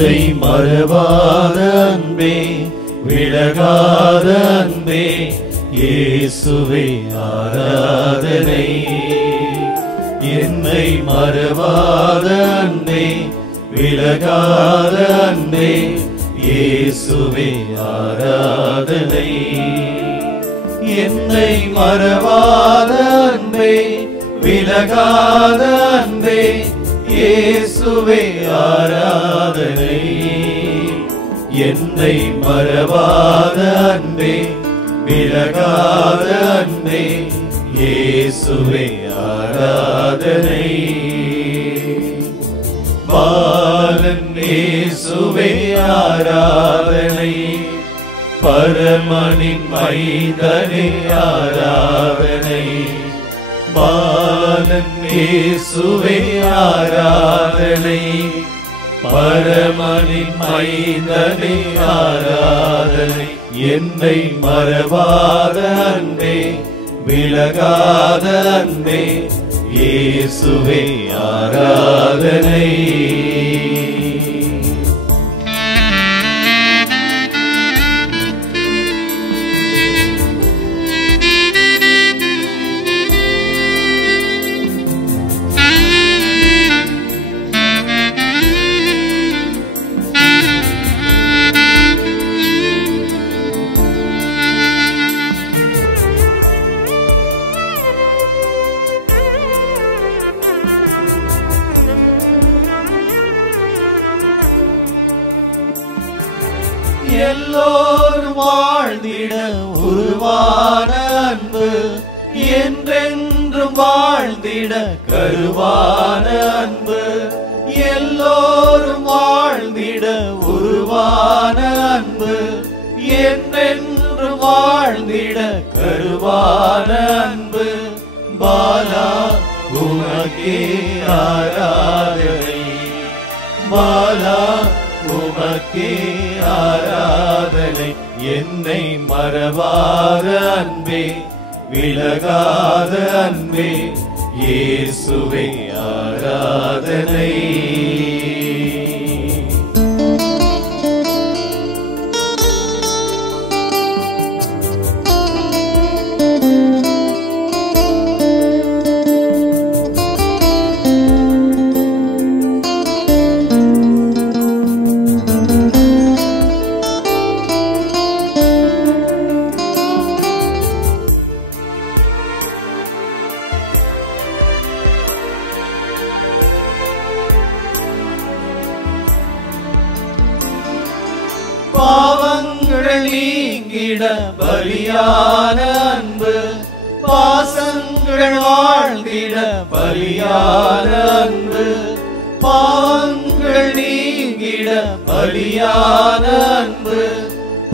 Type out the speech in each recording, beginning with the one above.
என்னை மறவாத அன்பே, விலகாத அன்பே, இயேசுவே ஆராதனை. என்னை மறவாத அன்பே, விலகாத அன்பே, இயேசுவே ஆராதனை. என்னை மறவாத அன்பே, விலகாத அன்பே, இயேசுவே ஆராதனை. என்னை மறவாத அன்பே, விலகாத அன்பே, இயேசுவே ஆராதனை. பாலன் இயேசுவே ஆராதனை, பரமனின் மைந்தனே ஆராதனை. பாலன் இயேசுவே ஆராதனை, பரமனின் மைந்தனே ஆராதனை. என்னை மறவாத அன்பே, விலகாத அன்பே, இயேசுவே ஆராதனை. எல்லோரும் வாழ்ந்திட உருவான அன்பு, என்றென்றும் வாழ்ந்திட கருவான அன்பு. எல்லோரும் வாழ்ந்திட உருவான அன்பு, என்றென்றும் வாழ்ந்திட கருவான அன்பு. பாலா உமக்கே ஆராதனை, பாலா உமக்கே ஆராதனை. என்னை மறவாத அன்பே, விலகாத அன்பே, இயேசுவே ஆராதனை. பாவங்கள் நீங்கிட பலியான அன்பு, பாசங்கள் வாழ்ந்திட பலியான அன்பு. பாவங்கள் நீங்கிட பலியான அன்பு,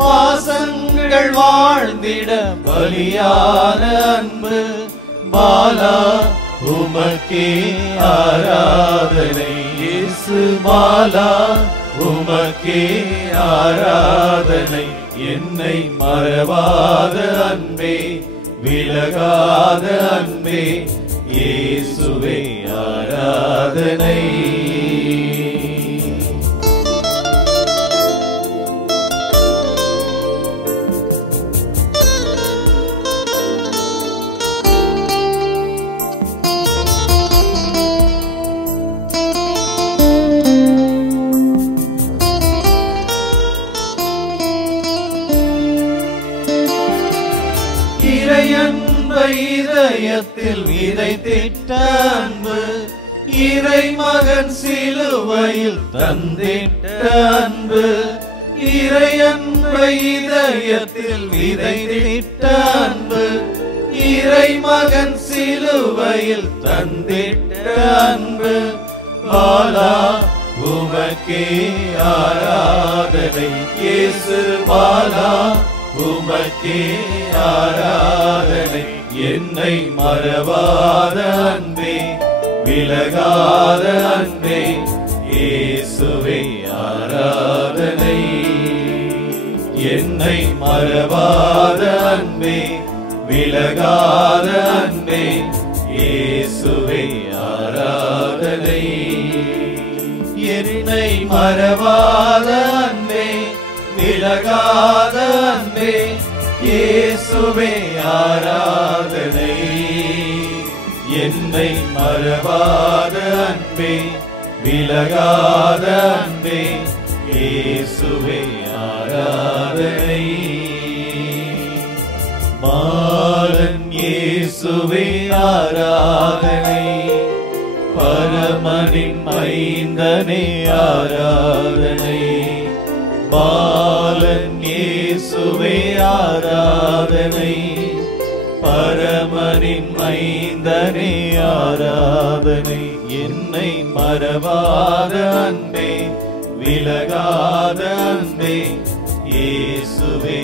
பாசங்கள் வாழ்ந்திட பலியான அன்பு. பாலா உமக்கே ஆராதனை, இயேசு பாலா உமக்கே ஆராதனை. என்னை மறவாத அன்பே, விலகாத அன்பே, இயேசுவே ஆராதனை. இதயத்தில் விதைத்திட்ட அன்பு, இறை மகன் சிலுவையில் தந்திட்ட அன்பு. இறையன்பை இதயத்தில் விதைத்திட்ட அன்பு, இறை மகன் சிலுவையில் தந்திட்ட அன்பு. பாலா உமக்கே ஆராதனை, இயேசு பாலா உமக்கே ஆராதனை. என்னை மறவாத அன்பே, விலகாத அன்பே, இயேசுவே ஆராதனை. என்னை மறவாத அன்பே, விலகாத அன்பே, இயேசுவே ஆராதனை. என்னை மறவாத அன்பே விலகாத அன்பே இயேசுவே ஆராதனை என்னை மறவாத அன்பே விலகாத அன்பே இயேசுவே ஆராதனை பாலன் இயேசுவே ஆராதனை பரமனின் மைந்தனே ஆராதனை பாலன் இயேசுவே ஆராதனை பரமனின் மைந்தனே ஆராதனை என்னை மறவாத அன்பே விலகாத அன்பே இயேசுவே